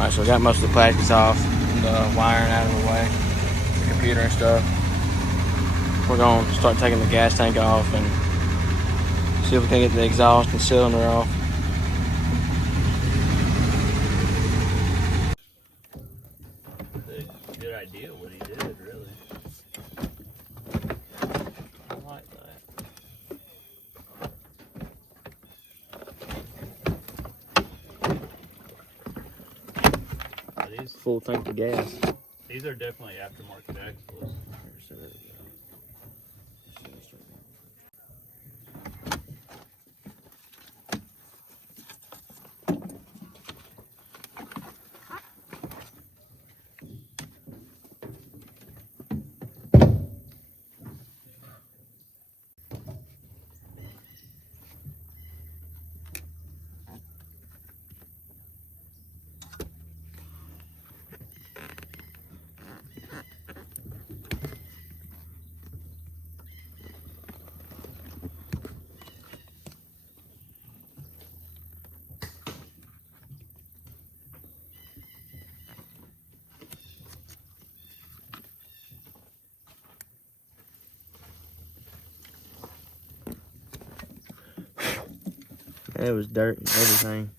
Alright, so we got most of the plastics off, and the wiring out of the way, the computer and stuff. We're going to start taking the gas tank off and see if we can get the exhaust and cylinder off. Good idea what he did, really. I like that. These Full tank of gas. These are definitely aftermarket axles. It was dirt and everything.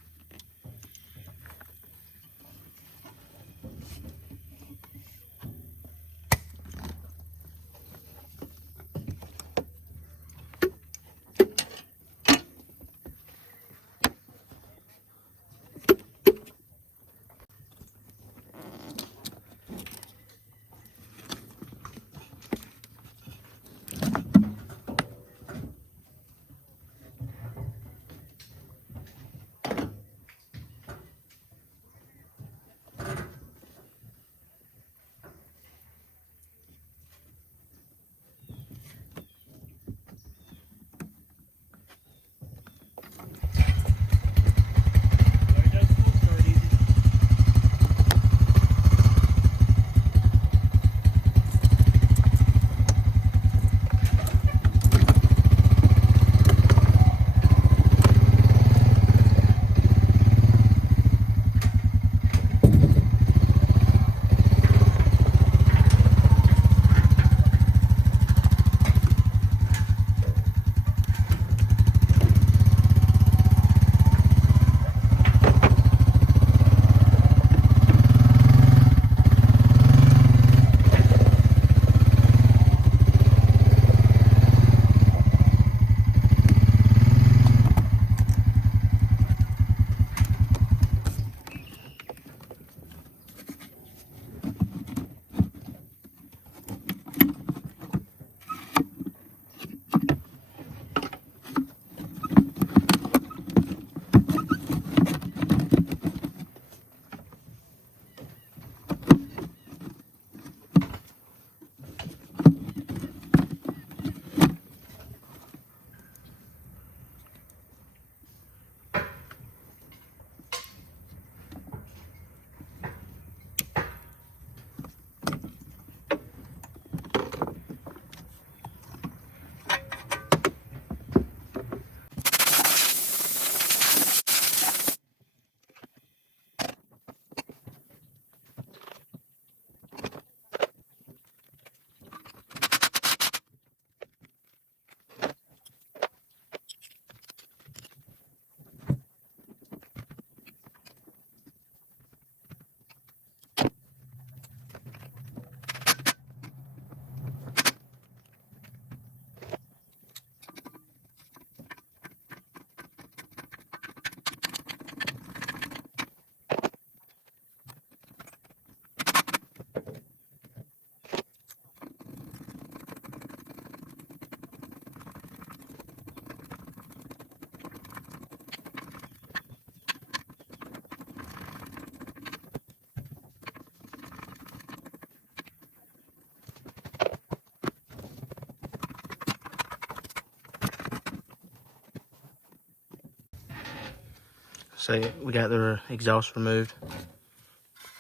So we got the exhaust removed.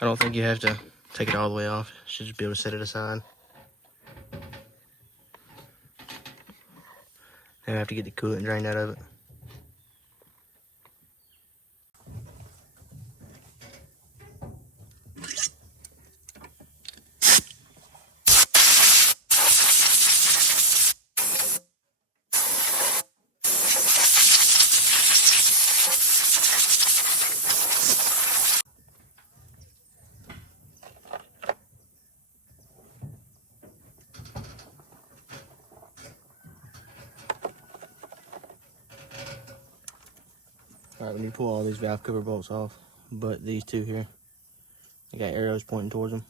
I don't think you have to take it all the way off. You should just be able to set it aside. Now I have to get the coolant drained out of it. Alright, when you pull all these valve cover bolts off, but these two here, they got arrows pointing towards them.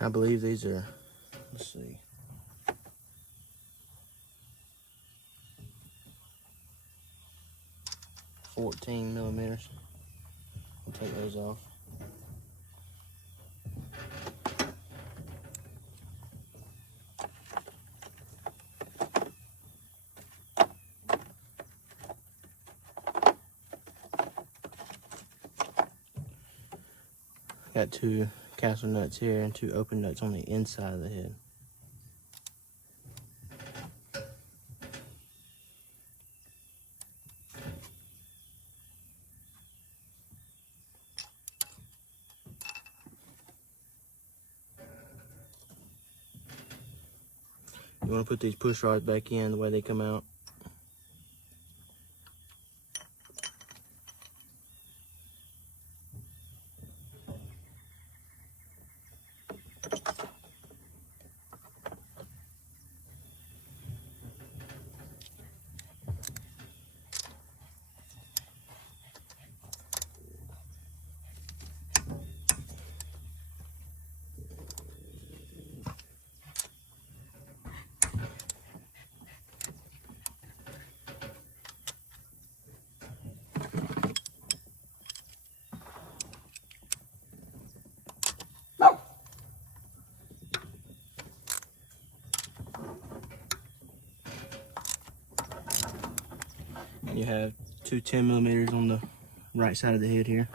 I believe these are, let's see, 14 millimeters. I'll take those off. Got two castle nuts here and two open nuts on the inside of the head. You want to put these push rods back in the way they come out. You have two 10 millimeters on the right side of the head here.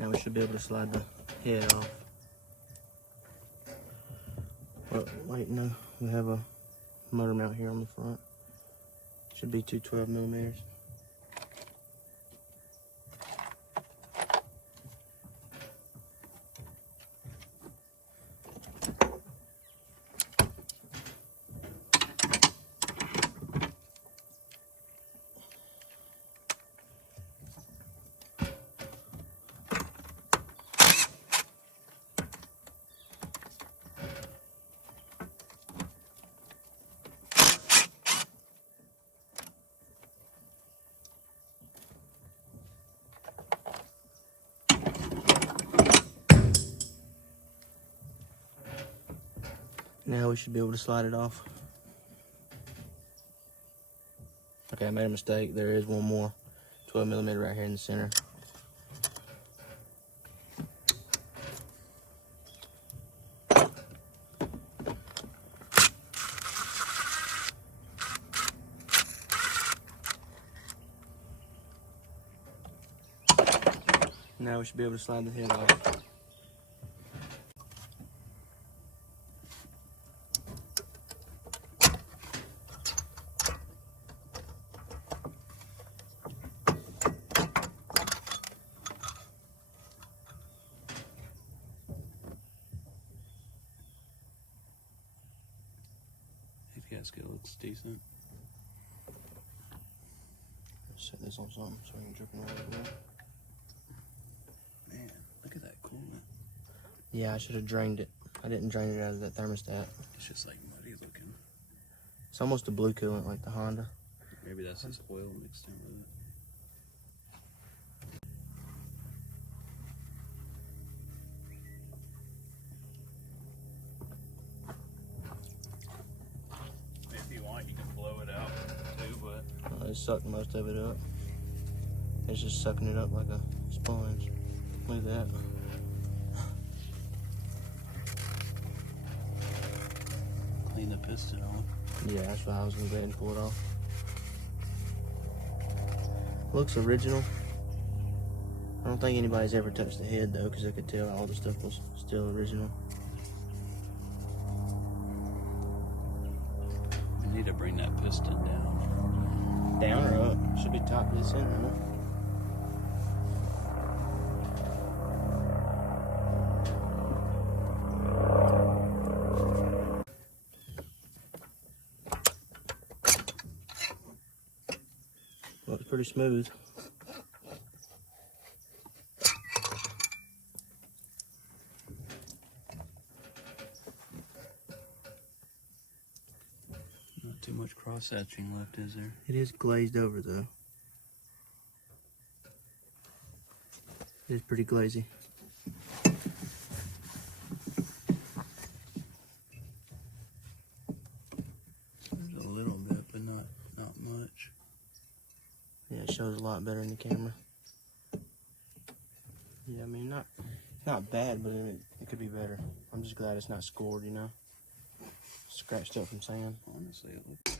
Now we should be able to slide the head off. But wait, no, we have a motor mount here on the front. Should be two 12 millimeters. Now we should be able to slide it off. Okay, I made a mistake. There is one more 12mm right here in the center. Now we should be able to slide the head off. The gasket looks decent. Set this on something so I can drip it away. Man, look at that coolant. Yeah, I should have drained it. I didn't drain it out of that thermostat. It's just like muddy looking. It's almost a blue coolant like the Honda. Maybe that's just oil mixed in with it. If you want, you can blow it out too, but It sucked most of it up. It's just sucking it up like a sponge. Look at that. clean the piston off. Yeah, that's why I was gonna go ahead and pull it off. Looks original. I don't think anybody's ever touched the head though, because I could tell all the stuff was still original. We need to bring that piston down. Down or up? Should be top to the center, huh? Looks pretty smooth. Not too much cross hatching left, is there? It is glazed over though. It is pretty glazy. There's a little bit, but not much. Yeah, it shows a lot better in the camera. Yeah, I mean, not bad, but it could be better. I'm just glad it's not scored, you know? Scratched up from sand. Honestly, it looks...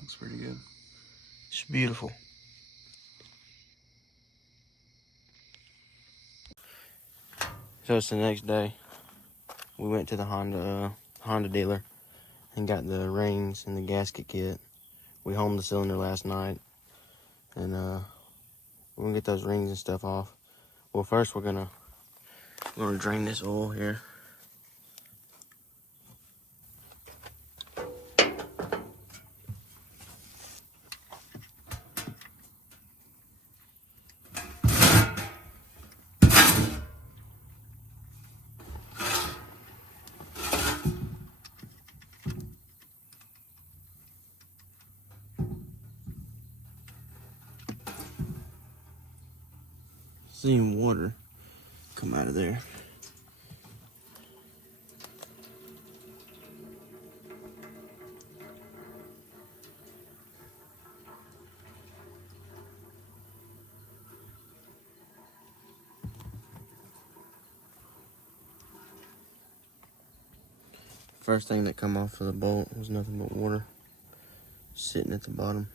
Looks pretty good. It's beautiful. So it's the next day. We went to the Honda dealer and got the rings and the gasket kit. We homed the cylinder last night, and we're gonna get those rings and stuff off. Well, first we're gonna drain this oil here. Seeing water come out of there. First thing that come off of the bolt was nothing but water sitting at the bottom.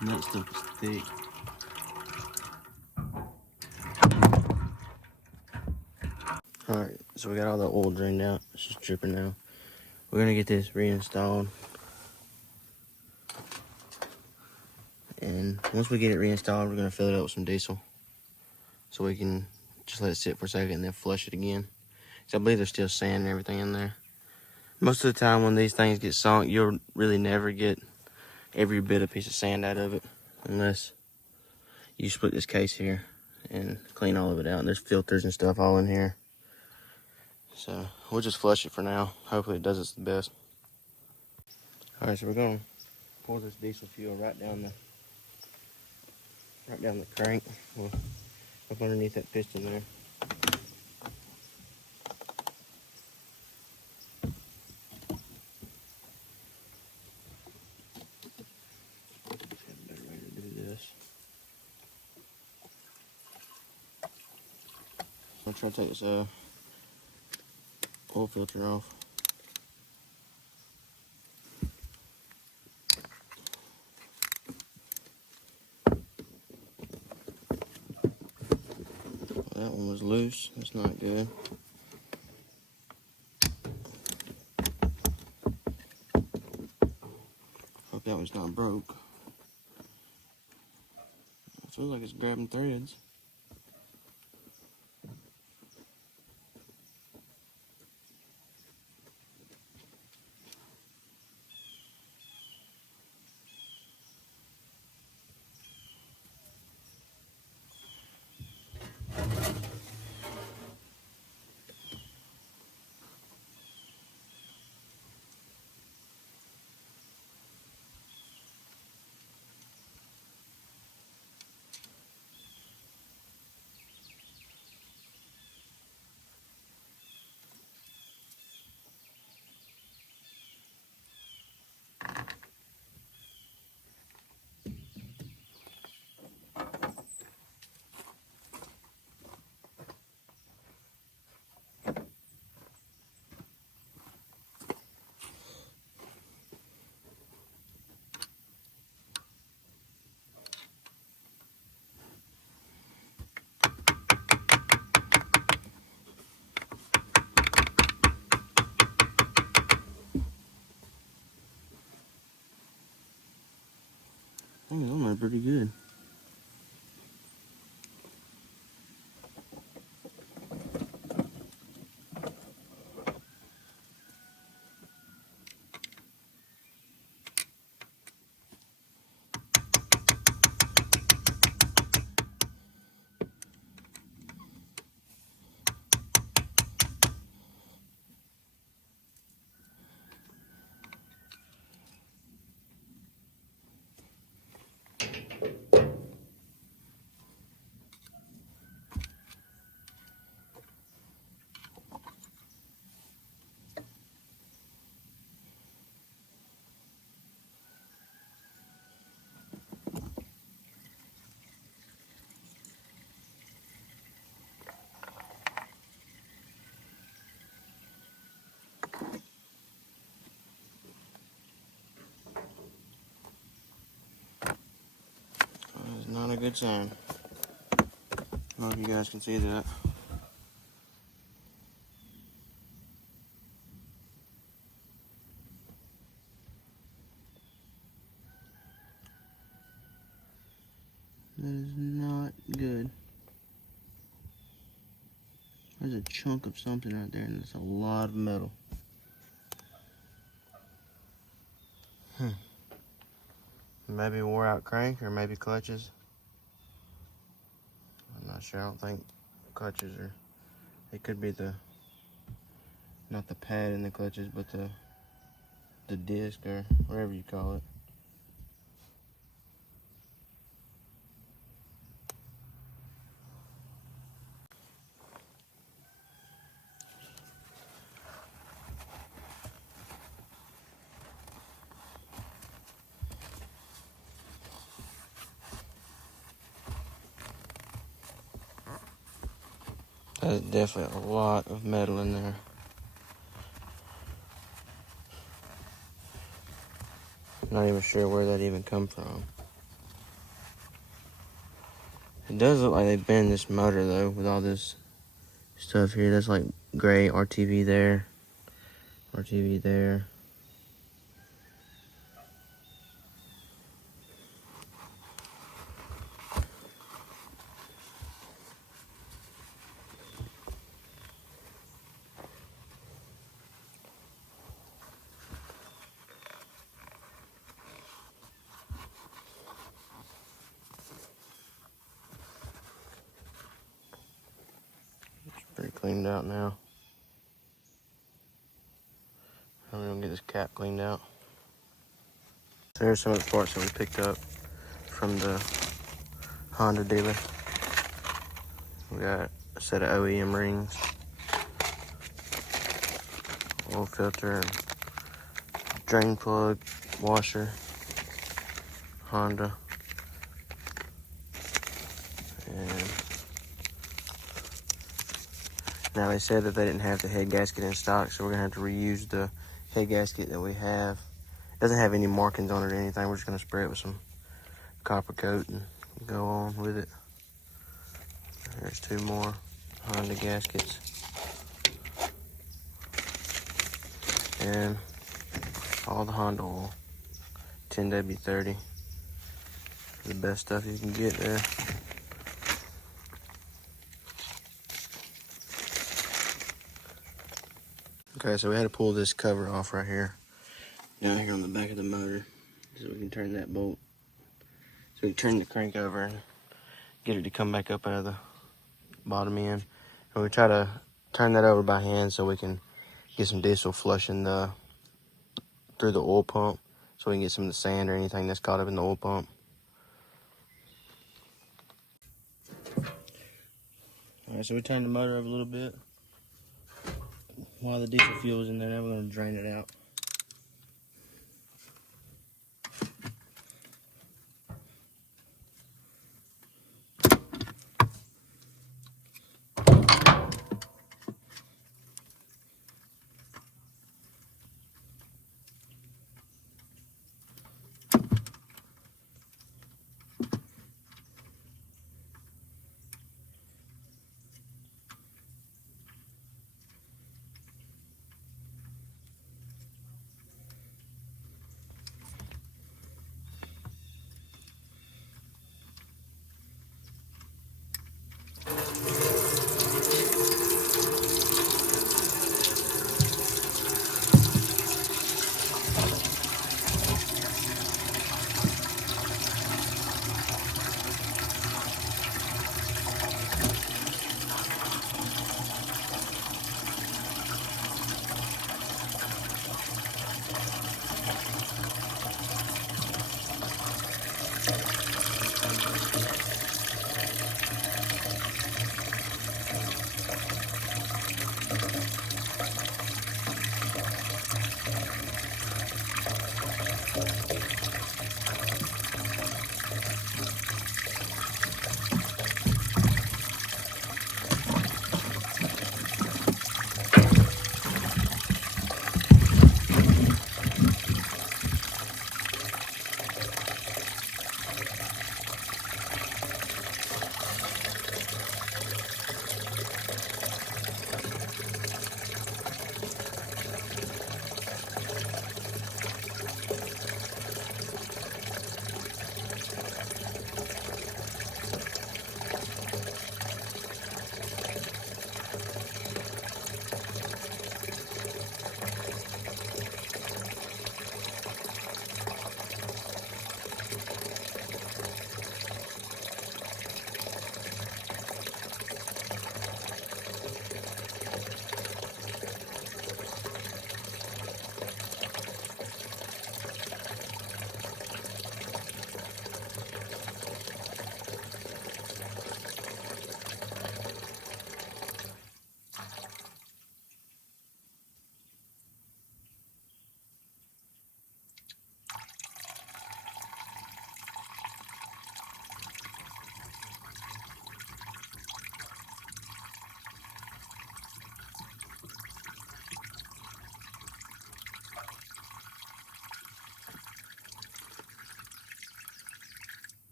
And that stuff is thick. Alright, so we got all the oil drained out. It's just dripping now. We're gonna get this reinstalled. And once we get it reinstalled, we're gonna fill it up with some diesel. So we can just let it sit for a second and then flush it again. So I believe there's still sand and everything in there. Most of the time when these things get sunk, you'll really never get every bit of piece of sand out of it unless you split this case here and clean all of it out. And there's filters and stuff all in here. So we'll just flush it for now. Hopefully it does its best. Alright, so we're gonna pour this diesel fuel right down the crank. Well, up underneath that piston there. Better way to do this. I'll try to take this oil filter off. That one was loose. That's not good. Hope that one's not broke. It feels like it's grabbing threads. I think it's on there pretty good. It's not a good sign. I don't know if you guys can see that. That is not good. There's a chunk of something right there, and it's a lot of metal. Maybe wore out crank, or maybe clutches. I'm not sure. I don't think clutches are. It could be not the pad in the clutches, but the disc, or whatever you call it. There's definitely a lot of metal in there. Not even sure where that even come from. It does look like they bent this motor though, with all this stuff here. That's like gray RTV there, RTV there. Pretty cleaned out now. I'm gonna get this cap cleaned out. So here's some of the parts that we picked up from the Honda dealer. We got a set of OEM rings, oil filter, drain plug, washer, Honda, and now they said that they didn't have the head gasket in stock, so we're gonna have to reuse the head gasket that we have. It doesn't have any markings on it or anything. We're just gonna spray it with some copper coat and go on with it. There's two more Honda gaskets. And all the Honda oil. 10W30. The best stuff you can get there. Okay, so we had to pull this cover off right here. Down here on the back of the motor. So we can turn that bolt. So we can turn the crank over and get it to come back up out of the bottom end. And we try to turn that over by hand so we can get some diesel flushing through the oil pump, so we can get some of the sand or anything that's caught up in the oil pump. Alright, so we turned the motor over a little bit. While the diesel fuel's in there, now we're going to drain it out.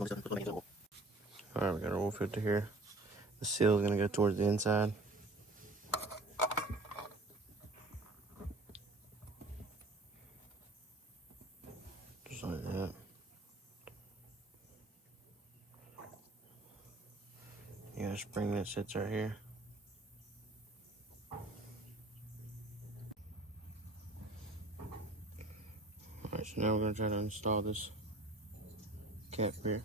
Alright, we got our oil filter here. The seal is going to go towards the inside. Just like that. You got a spring that sits right here. Alright, so now we're going to try to install this cap here.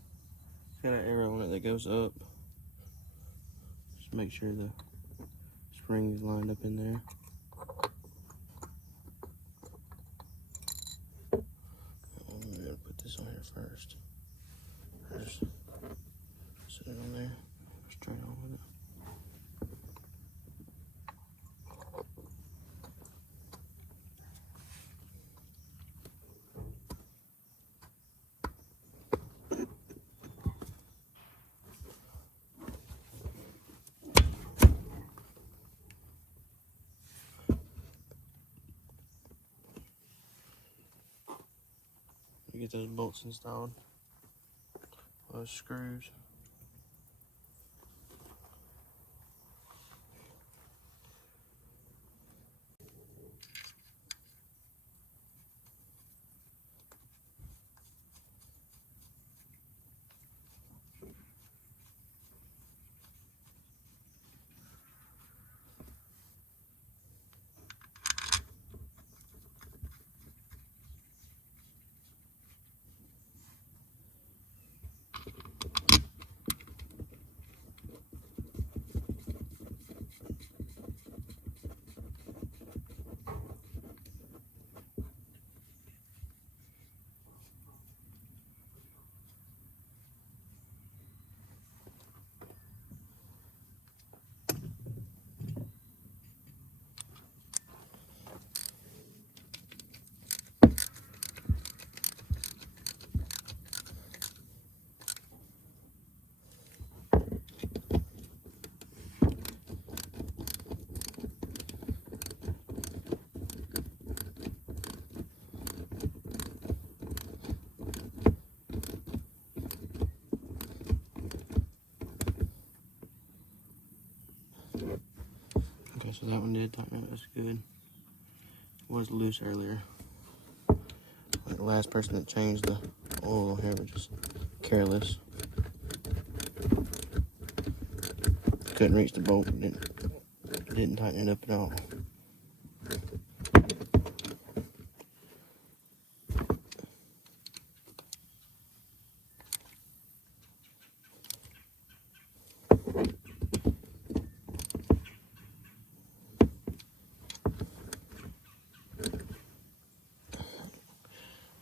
It's got an arrow on it that goes up. Just make sure the spring is lined up in there. I'm going to put this on here first. Just sit it on there. Straight on with it. You get those bolts installed, those screws. Okay, so that one did tighten up, that's good. It was loose earlier. Like the last person that changed the oil here was just careless. Couldn't reach the bolt, didn't tighten it up at all.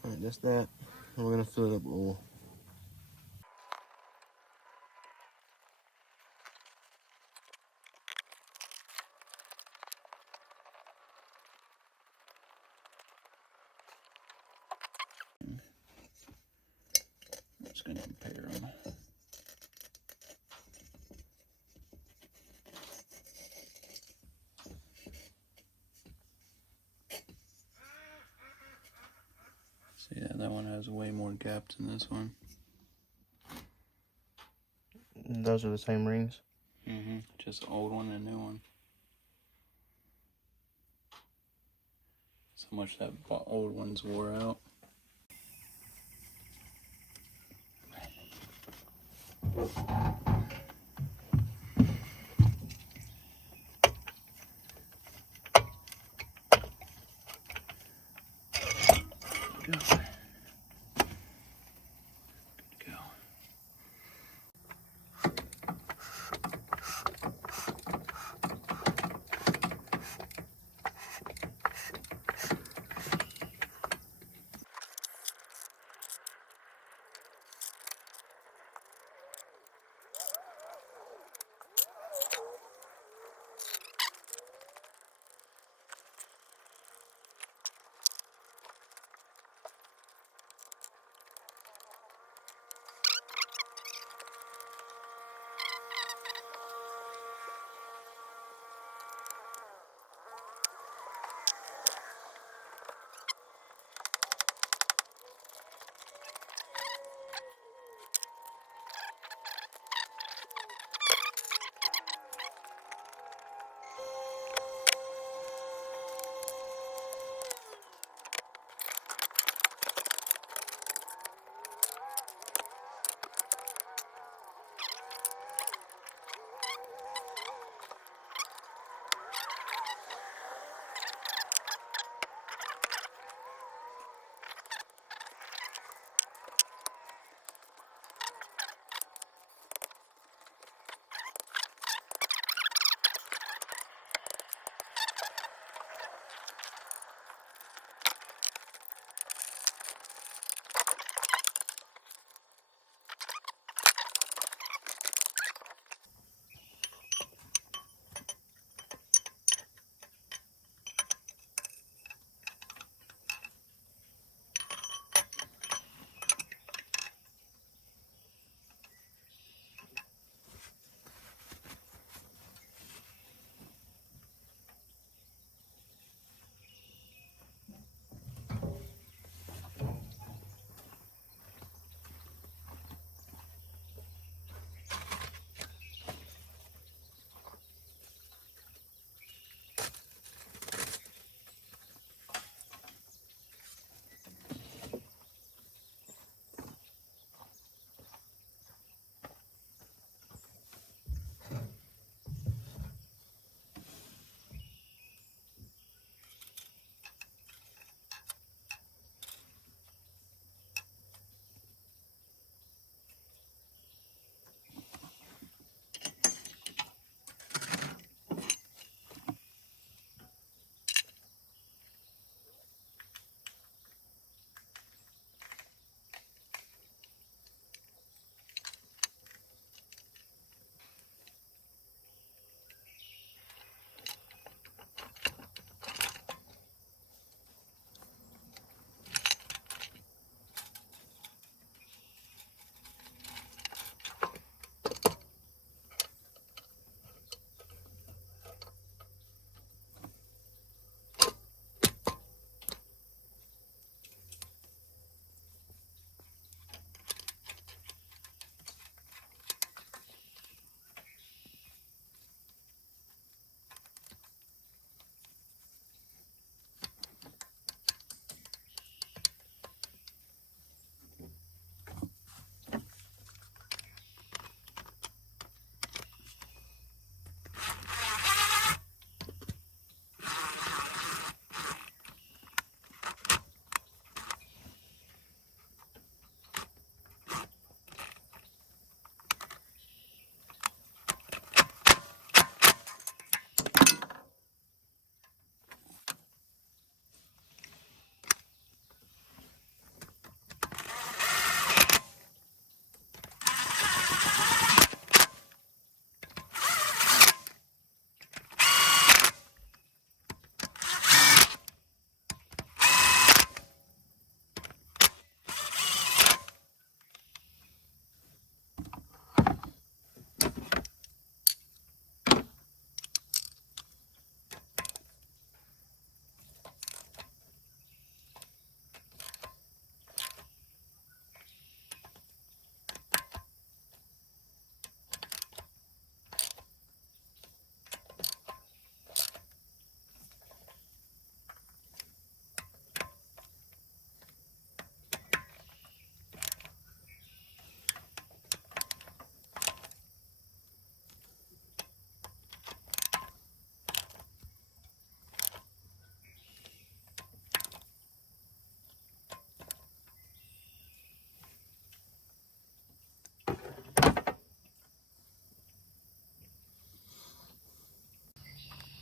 Alright, that's that. And we're gonna fill it up with oil. Just gonna compare them. See, that one has way more gaps than this one. Those are the same rings? Mm-hmm. Just an old one and a new one. So much that old ones wore out. Go. Go.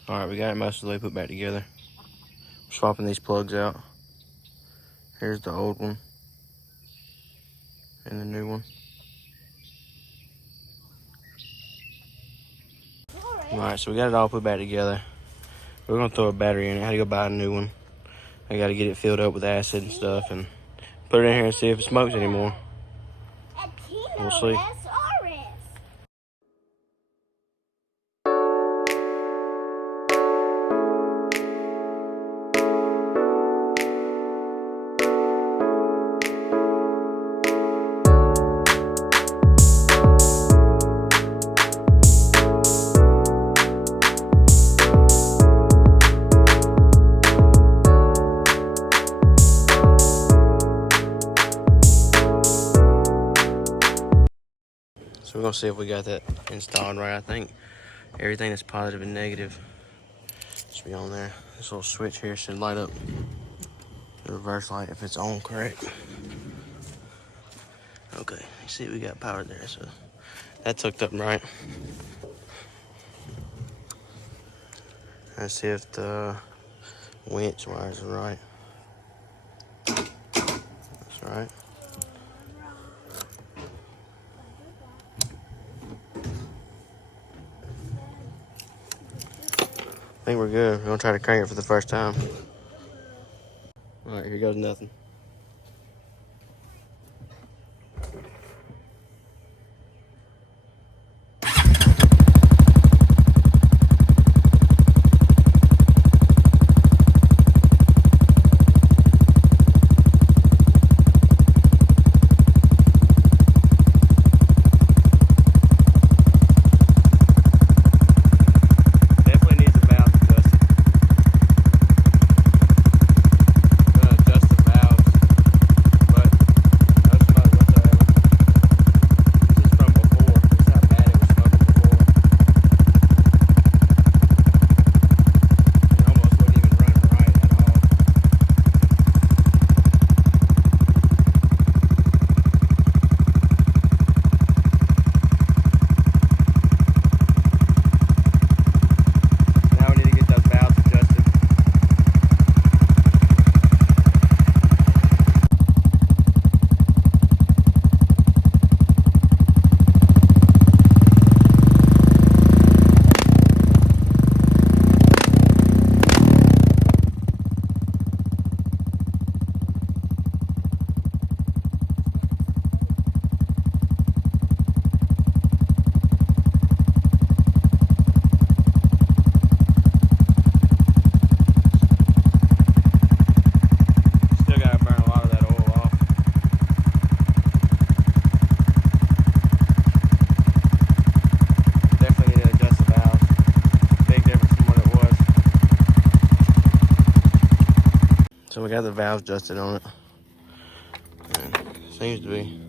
Alright, we got it most of the way put back together. Swapping these plugs out. Here's the old one. And the new one. Alright, so we got it all put back together. We're gonna throw a battery in it. I had to go buy a new one. I gotta get it filled up with acid and stuff and put it in here and see if it smokes anymore. We'll see. So we're gonna see if we got that installed right. I think everything that's positive and negative should be on there. This little switch here should light up the reverse light if it's on correct. Okay, you see we got power there, so that's hooked up right. Let's see if the winch wires are right. That's right. I think we're good. We're gonna try to crank it for the first time. All right, here goes nothing. So we got the valve adjusted on it. And it seems to be